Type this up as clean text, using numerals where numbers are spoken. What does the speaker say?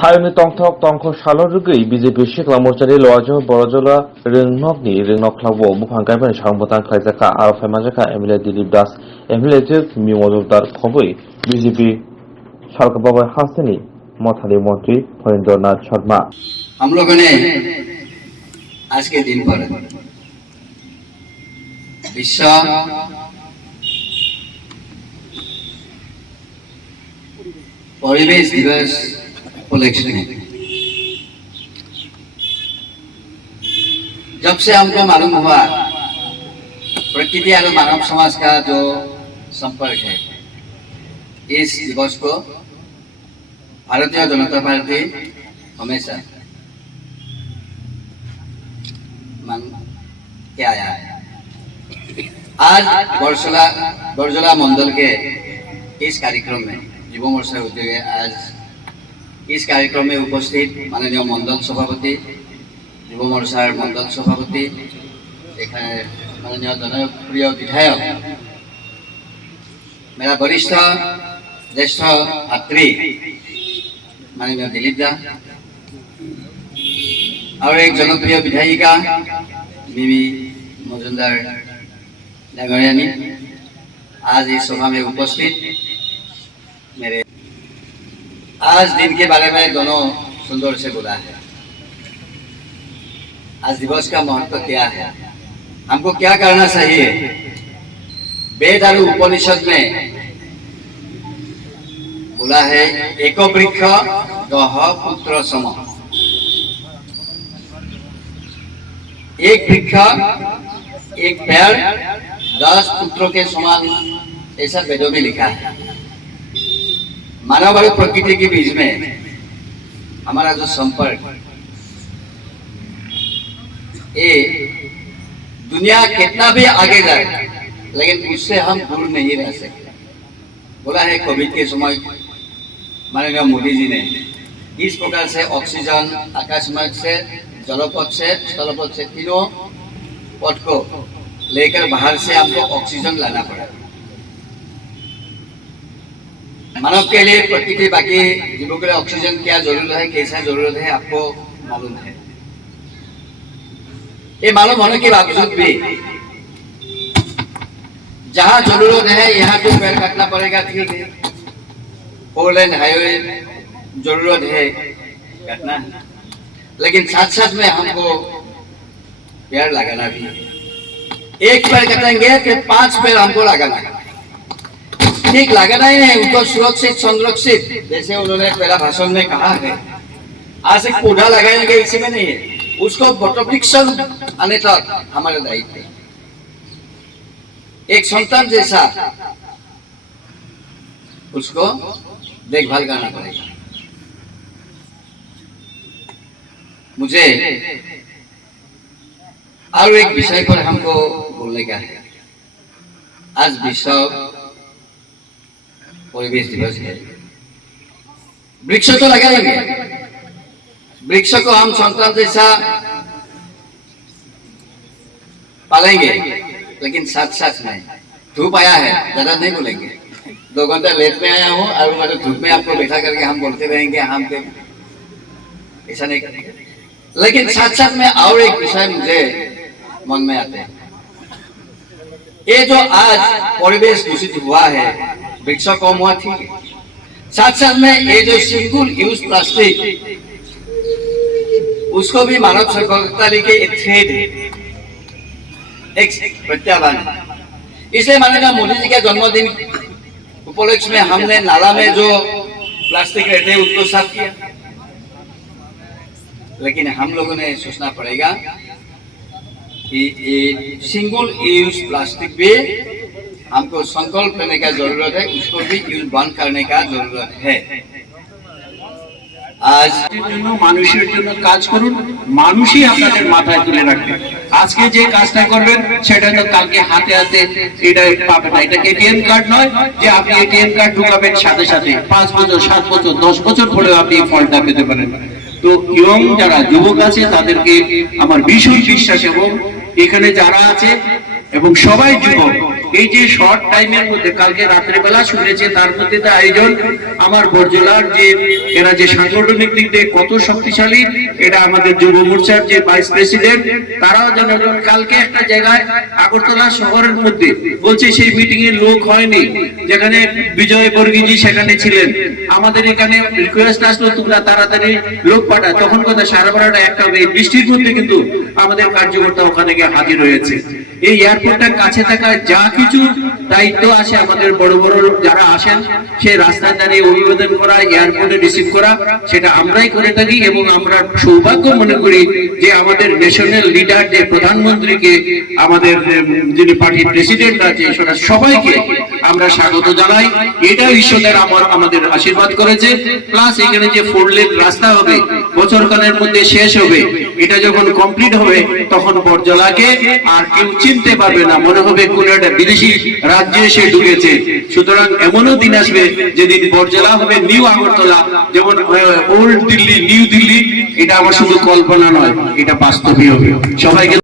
हायुनि तंथक तंख सालरुगै BJP सिखला मोर्चानि लवाजो Barzulla रोंनकनि रोंनकलावो बुफांगायफोरनि सांबोतान खायजाखा आरो फायमाजाखा MLA Dilip दास MLA जोग मि मजुमदार खबै बीजेपी सरकारबाबा हासनी मथाली मंत्री फरिंदर नाथ शर्मा। हम लोगों ने आज के दिन पर विश्व परिवेश दिवस उपलक्ष्य में जब से हमको मालूम हुआ प्रकृति और मानव समाज का जो संपर्क है, इस दिवस को भारतीय जनता पार्टी हमेशा मान के आया है। आज बरजला मंडल के इस कार्यक्रम में युवा मोर्चा उद्योगे आज इस कार्यक्रम में उपस्थित माननीय मंडल सभापति युवा मोर्चा मंडल सभापति माननीय जनप्रिय विधायक मेरा वरिष्ठ ज्येष्ठ भातृ माननीय दिलीप दा और एक जनप्रिय विधायिका मिमी मजुमदार डांगरियानी आज इस सभा में उपस्थित मेरे आज दिन के बारे में दोनों सुंदर से बोला है। आज दिवस का महत्व क्या है, हमको क्या करना चाहिए। वेद और उपनिषद में बोला है एको वृक्ष दह पुत्र सम, एक वृक्ष एक पेड़ 10 पुत्रों के समान, ऐसा वेदों में लिखा है। मानव और प्रकृति के बीच में हमारा जो संपर्क, ये दुनिया कितना भी आगे जाए लेकिन उससे हम दूर नहीं रह सकते। बोला है कोविड के समय माननीय मोदी जी ने इस प्रकार से ऑक्सीजन आकाशमार्ग से, जलपथ से, स्थलपथ से, तीनों पथ को लेकर बाहर से हमको ऑक्सीजन लाना पड़ा। मानव के लिए प्रकृति बाकी जीवों के लिए ऑक्सीजन क्या जरूरत है, कैसा जरूरत है, आपको मालूम है। ये मालूम होने के बावजूद भी जहां जरूरत है यहाँ तो पेड़ काटना पड़ेगा, ठीक है। 4 लेन हाईवे जरूरत है काटना, लेकिन साथ साथ में हमको पेड़ लगाना भी है। एक पेड़ काटेंगे तो 5 पेड़ हमको लगाना है, ठीक लगाना ही नहीं, उनको सुरक्षित संरक्षित, जैसे उन्होंने पहला भाषण में कहा है। आज एक पौधा लगाएंगे इसी में नहीं है, उसको वटवृक्ष आने तक हमारा दायित्व है। एक संतान जैसा उसको देखभाल करना पड़ेगा। मुझे और एक विषय पर हमको बोलने का है। आज विश्व परिवेश दिवस है। वृक्ष तो लगाएंगे, वृक्ष को हम संतान जैसा पालेंगे, लेकिन साथ साथ में धूप आया है ज्यादा नहीं बोलेंगे। 2 घंटा लेट में आया हूँ और मैं धूप में आपको बैठा करके हम बोलते रहेंगे, हम पे ऐसा नहीं करेंगे। लेकिन साथ साथ में और एक विषय मुझे मन में आते हैं। ये जो आज परिवेश दूषित हुआ है, वृक्ष कम हुआ, ठीक है, साथ साथ में ये जो सिंगल यूज प्लास्टिक, उसको भी मानव सभ्यता के थ्रेड है, एक प्रत्याह्वान है। इसलिए माननीय मोदी जी के जन्मदिन उपलक्ष्य में हमने नाला में जो प्लास्टिक रहते हैं उसको साफ किया। लेकिन हम लोगों ने सोचना पड़ेगा कि ये सिंगल यूज प्लास्टिक भी हमको संकल्प करने का जरूरत है, उसको भी यूज बंद करने का जरूरत है। आज মানুষের জন্য কাজ করুন, মানুষই আপনাদের মাথায় তুলে রাখবে। আজকে যে কাজটা করবেন সেটা তো কালকে হাতে হাতে এটা পাবেন না। এটা এটিএম কার্ড নয় যে আপনি এটিএম কার্ড ঢুকাবেন সাথে সাথে 5 বছর 7 বছর 10 বছর পরেও আপনি ফলটা পেতে পারেন। তো ইয়ং যারা যুবক আছে তাদেরকে আমার ভীষণ বিশ্বাস, এবং এখানে যারা আছে এবং সবাই যুবক, এই যে শর্ট টাইমের মধ্যে কালকে রাত্রেবেলা শুনেছে তার মধ্যে তো আয়োজন আমার বরজলার যে এরা যে সাংগঠনিক দিক দিয়ে কত শক্তিশালী, এটা আমাদের যুব মোর্চার যে ভাইস প্রেসিডেন্ট তারাও যেন কালকে একটা জায়গায় আগরতলা শহরের মধ্যে বলছে সেই মিটিং এর লোক হয়নি, যেখানে বিজয় বর্গীজি সেখানে ছিলেন, আমাদের এখানে রিকোয়েস্ট আসলো তোমরা তাড়াতাড়ি লোক পাঠায়, তখন কথা 12:30 একটা হবে, বৃষ্টির মধ্যে কিন্তু আমাদের কার্যকর্তা ওখানে গিয়ে হাজির হয়েছে। এই এয়ারপোর্টটার কাছে থাকা যা কিছু দায়িত্ব আছে আমাদের বড় বড় যারা আসেন সেই রাস্তায় দাঁড়িয়ে অভিবাদন করা, এয়ারপোর্টে রিসিভ করা, সেটা আমরাই করে থাকি এবং আমরা সৌভাগ্য মনে করি যে আমাদের ন্যাশনাল লিডার যে প্রধানমন্ত্রীকে আমাদের যিনি পার্টির প্রেসিডেন্ট আছে সেটা সবাইকে আমরা স্বাগত জানাই। এটা ঈশ্বরের আমাদের আশীর্বাদ করেছে। প্লাস এখানে যে 4 লেন রাস্তা হবে বছরখানের মধ্যে শেষ হবে, এটা যখন কমপ্লিট হবে তখন বরজলাকে আর কেউ চিনতে পারবে না, মনে হবে কোন একটা বিদেশি রাজ্যে এসে ঢুকেছে। সুতরাং এমনও দিন আসবে যেদিন বরজলা হবে নিউ আগরতলা, যেমন ওল্ড দিল্লি নিউ দিল্লি, এটা আমার শুধু কল্পনা নয়, এটা বাস্তবই হবে। সবাইকে